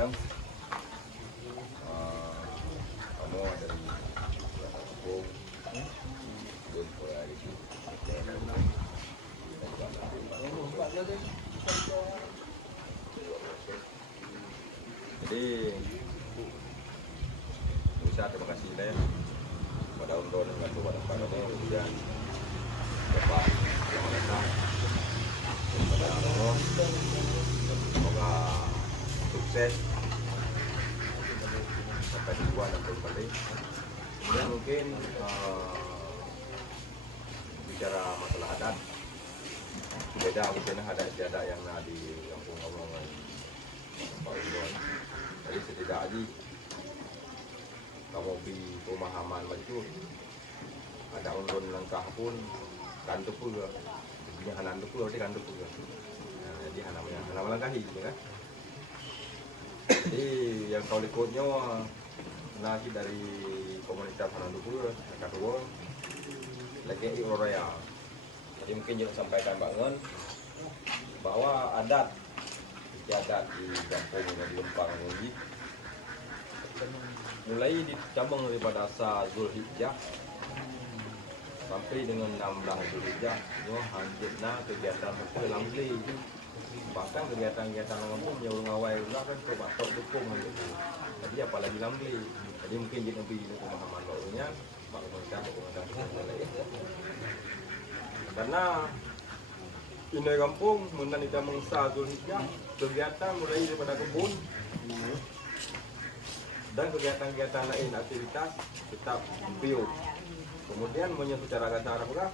datang. Kamu dari kampung, belum mulai itu. Jadi bisa terima kasih deh pada Om dengan kepada Pak Romo kemudian Bapak yang datang kepada Romo, semoga sukses sampai tujuan dan kembali. Kemudian mungkin bicara masalah adat, beda mungkin adat istiadat yang ada di kampung Omongan Pak Udon. Jadi setidaknya kamu di pemahaman maju ada undon langkah pun kantuk pula punya hanan pula di kantuk pula. Nah, jadi hanam langkahi gitu kan. Jadi yang kau ikutnya lagi dari komunitas hanan pula kedua lagi Raya. Jadi mungkin juga sampaikan bangun bahwa adat istiadat di kampung di Lempang ini mulai dicabang daripada Zulhijjah sampai dengan 16 Zulhijjah itu hancurnya kegiatan lamli, bahkan kegiatan-kegiatan ngomong yang ngawai ulah kan coba tok dukung gitu. Jadi apalagi lamli. Jadi mungkin jadi lebih pemahaman barunya Pak Komunitas karena ini kampung menanita mengsa Zulhijjah kegiatan mulai daripada kebun dan kegiatan-kegiatan lain aktivitas tetap bio. Kemudian menyebut secara kasar pula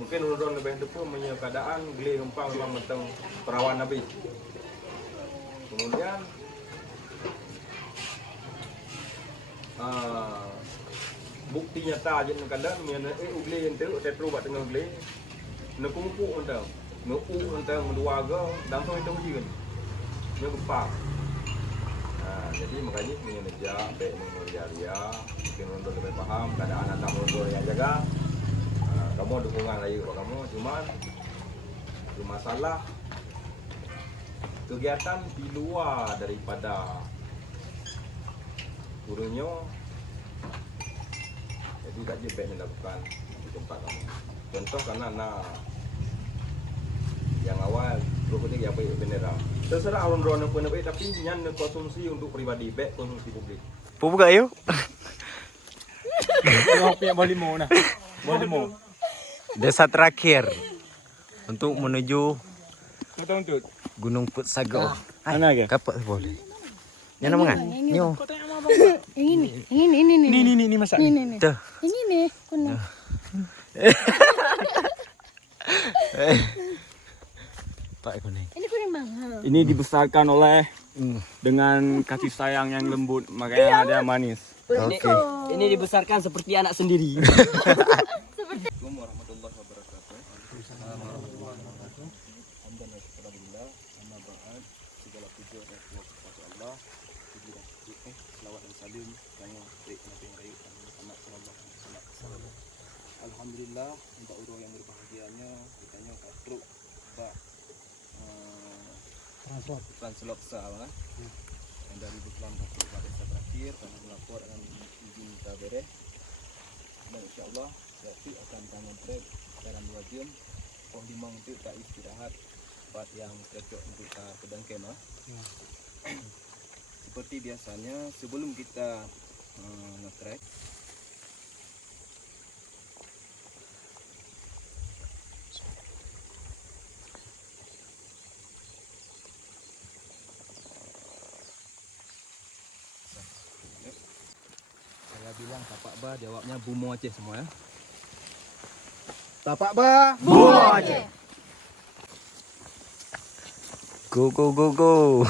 mungkin ulun lebih depan menyebut keadaan geli Lempang memang mentang perawan nabi. Kemudian bukti nyata aja kadang menyebut ugli itu tetru buat tengah ugli nekumpuk mentang nuku mentang menduaga dan tu itu ujian ngegempak. Nah, jadi makanya mengejar baik mengejaria mungkin untuk lebih paham keadaan anak mundur yang jaga. Kamu dukungan lagi buat kamu cuman masalah kegiatan di luar daripada gurunya jadi tak je baik dilakukan di tempat kamu. Contoh karena anak yang awal berkutik yang baik bendera terserah orang-orang yang punya baik tapi nyan konsumsi untuk pribadi baik konsumsi publik. Buka yuk. Ngopi boleh mau nah. Boleh mau. Desa terakhir untuk menuju Betul betul. Gunung Putsago. Mana lagi? Kapak boleh. Yang mana? Nyo. Ini masak. Ini Tuh. Ini nih, kuno. Pak kuning. Ini kuning mahal. Ini dibesarkan oleh dengan kasih sayang yang lembut makanya ada manis. Oke. Ini dibesarkan seperti anak sendiri. Assalamualaikum warahmatullahi wabarakatuh. Alhamdulillah kepada Allah, amma ba'd. Segala puji dan kepada Allah. Puji dan selawat dan salim yang baik Nabi yang baik Muhammad sallallahu alaihi wasallam. Alhamdulillah untuk orang yang berbahagianya kitanya katruk Pak translok salah yang dari Buklan katruk pada desa terakhir kami melapor dengan izin kita beres dan insyaallah berarti akan tangan trip dalam 2 jam limang itu tak istirahat tempat yang cocok untuk kita pedang kemah. Seperti biasanya sebelum kita nge-trek saya bilang tapak ba jawabnya Bumo Aceh semua ya. Tapak ba Buah aja. Go go go go.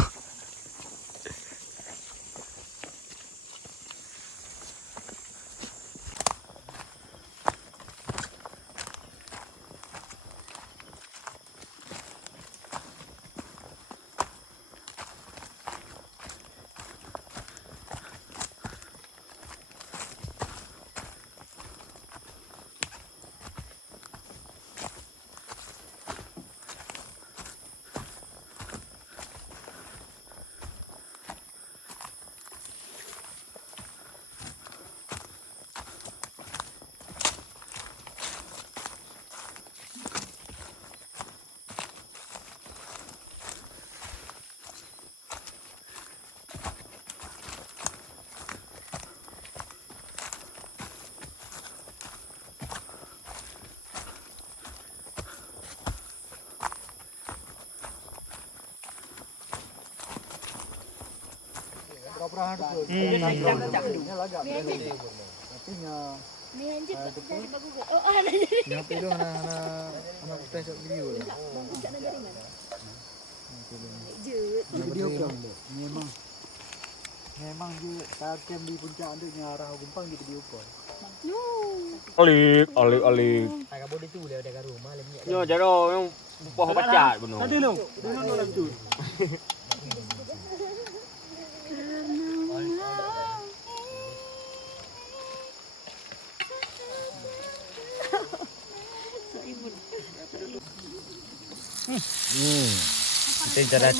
Ni anjir jadi bagus. Oh, ada jadi. Yang itu anak kita cak video. Bagus cak negara mana? Video kan memang dia takem di puncak tu arah gumpang di video call. Alik. Agak bodoh tu dia dekat rumah lemnya. Yo jaro yang poh bacat benar. Tadi lu dalam tu. Kita jadi.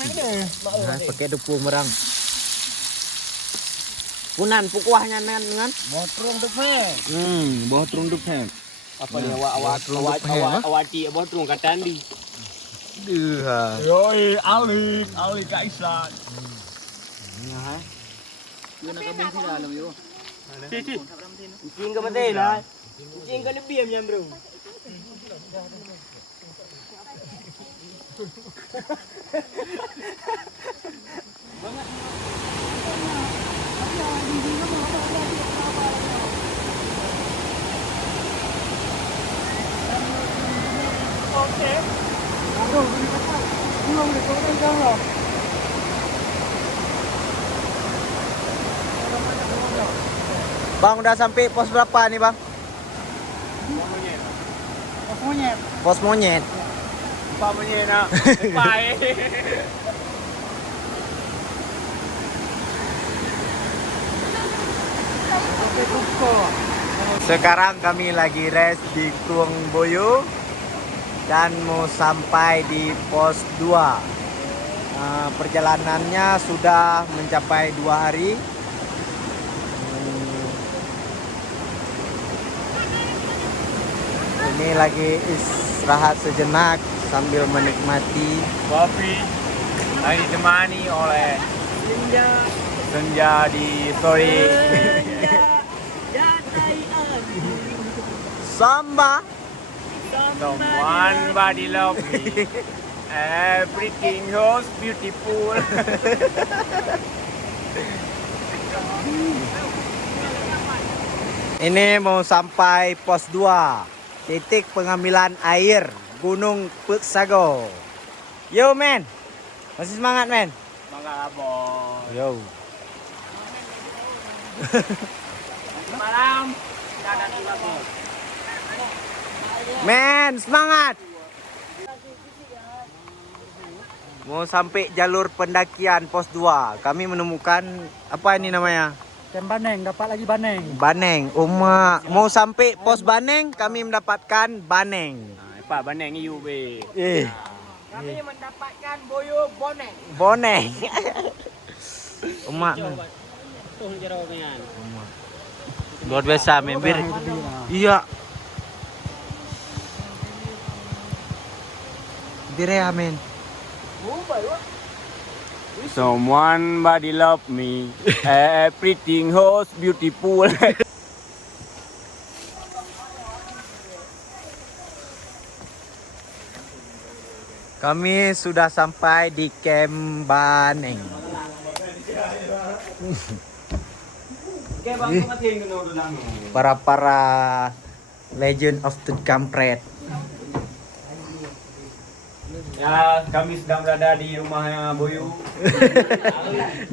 Nah, pakai dupu merang. Punan pukuahnya dengan Motrong tu meh. Bawah turun tu pen. Apa dia awati bawah tu kata Andi. Duh. Yoi, alik Kaisan. Dia nak kabin sini dalam yo. Kucing ke mati lah. Kucing ke lebih yang bro. Bang udah sampai pos berapa nih, Bang? Monyet. Pos monyet. Apa menyena? Pai. Sekarang kami lagi rest di Krueng Boyo dan mau sampai di pos 2. Perjalanannya sudah mencapai 2 hari. Ini lagi istirahat sejenak sambil menikmati Kopi. Lagi ditemani oleh Senja di story. Samba. Someone body love me. Everything was beautiful. Ini mau sampai pos 2. Titik pengambilan air Gunung Putsago. Yo men. Masih semangat men? Semangat bos. Yo. Malam. Dadah juga bos. Men, semangat. Mau sampai jalur pendakian pos 2. Kami menemukan apa ini namanya? Kem Baneng, dapat lagi Baneng. Baneng. Mau sampai pos Baneng, kami mendapatkan Baneng. Pak Baneng ni UB. Kami mendapatkan boyo boneng. Boneng. Emak. Tuh jero kan. Luar biasa men. Iya. Bire amen. Someone body love me. Everything was beautiful. Kami sudah sampai di Camp Baneng. Para legend of the kampret. Ya, kami sedang berada di rumah Boyu.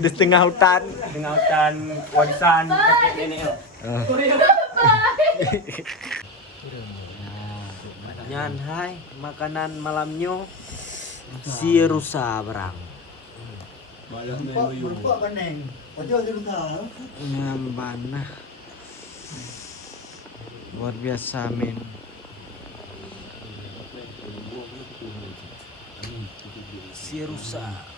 Di tengah hutan. Dengan hutan warisan kakek nenek. Nyan hai, makanan malamnya si rusa berang. Baneng. Ojo jurutah. Nyambana. Luar biasa men. Si rusa.